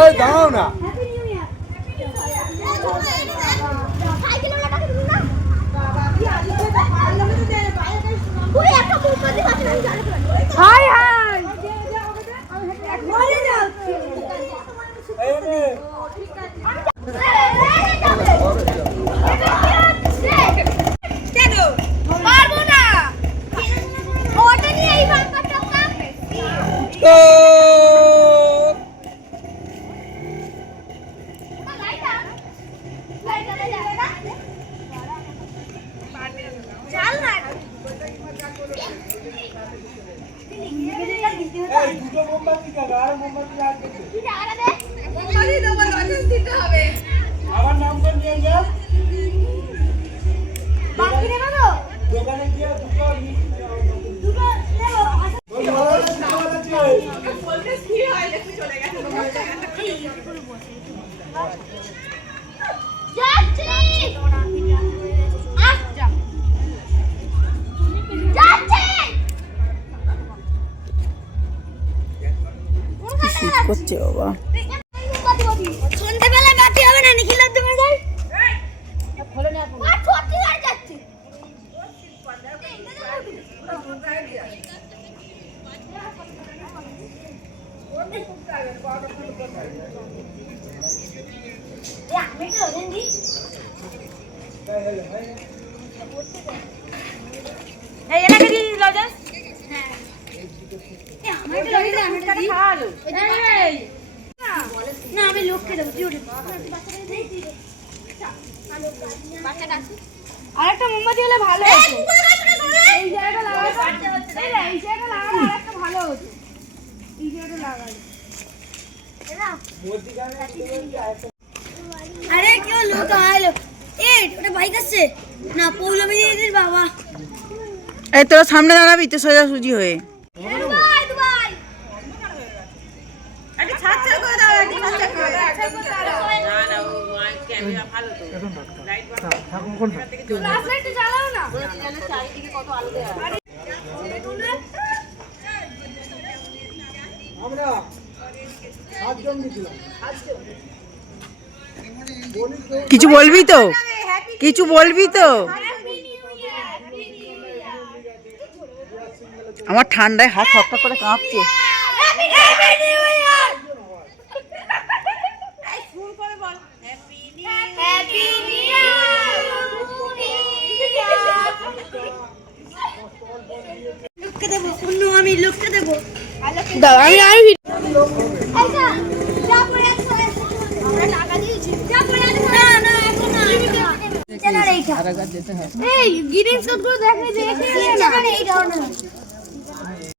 এই দাও না। হাই হাই আমার নাম করে নিয়ে যা। দোকানে গিয়ে দুটো করছে বাবা। সন্ধ্যাবেলা বাতি হবে না নিখিল তোমার যাই যাচ্ছে না আমি লোককে দেবো আরেকটা মোমবাতি হলে ভালো হতো এই জায়গাটা লাগাবো এই জায়গাটা লাগাবো আরেকটা ভালো হতো এই জায়গাটা লাগাবো আরে কেউ লোক আলো এই ওটা বাইক আসছে না পৌলমী দিদির বাবা এই তোরা সামনে দাঁড়াবি তো সোজাসুজি হয়ে। আমরা 7 জন গেছিলাম। কিছু বলবি তো, কিছু বলবি তো? আমার ঠান্ডায় হাত থপথপ করে কাঁপছে। আমি লোককে দেবো দাও আমি এই গ্রিন শট গুলো দেখে দেখে